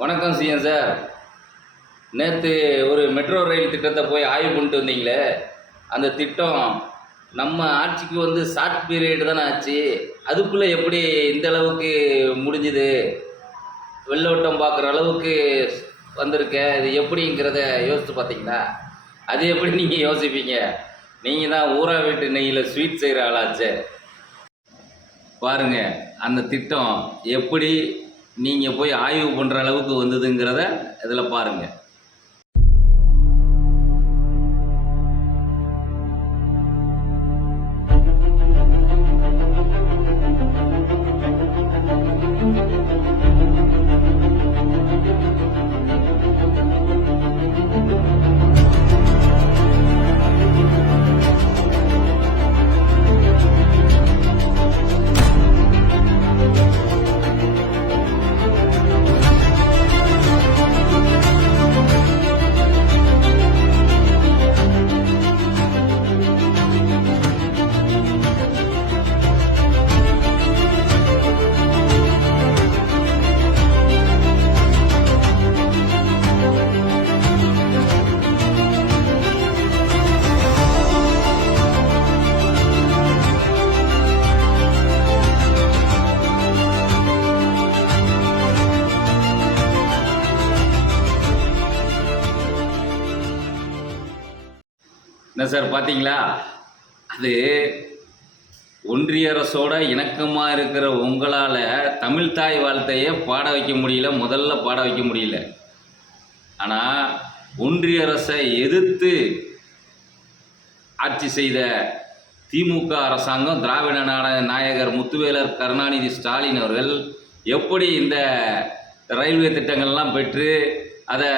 வணக்கம் CM sir. நேற்று ஒரு மெட்ரோ ரயில் திட்டத்தை போய் ஆய்வு பண்ணிட்டு வந்தீங்களே, அந்த திட்டம் நம்ம ஆட்சிக்கு வந்து ஷார்ட் பீரியட் தானே ஆச்சு. அதுக்குள்ளே எப்படி இந்த அளவுக்கு முடிஞ்சுது? வெள்ளோட்டம் பார்க்குற அளவுக்கு வந்திருக்க, இது எப்படிங்கிறத யோசித்து பார்த்தீங்களா? அது எப்படி நீங்கள் யோசிப்பீங்க? நீங்கள் தான் ஊரா வீட்டு நெய்யில் ஸ்வீட் செய்கிற ஆளாச்சே. பாருங்கள், அந்த திட்டம் எப்படி நீங்கள் போய் ஆய்வு பண்ணுற அளவுக்கு வந்ததுங்கிறத இதில் பாருங்கள். என்ன சார் பார்த்தீங்களா? அது ஒன்றிய அரசோட இணக்கமாக இருக்கிற உங்களால் தமிழ் தாய் வாழ்த்தையே பாட வைக்க முடியல, முதல்ல பாட வைக்க முடியல. ஆனால் ஒன்றிய அரசை எதிர்த்து ஆட்சி செய்த திமுக அரசாங்கம், திராவிட நாயகர் முத்துவேலர் கருணாநிதி ஸ்டாலின் அவர்கள் எப்படி இந்த ரயில்வே திட்டங்கள்லாம் பெற்று அதை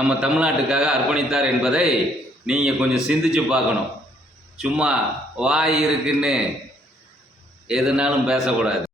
நம்ம தமிழ்நாட்டுக்காக அர்ப்பணித்தார் என்பதை நீங்கள் கொஞ்சம் சிந்திச்சு பார்க்கணும். சும்மா வாய் இருக்குன்னு எதுனாலும் பேசக்கூடாது.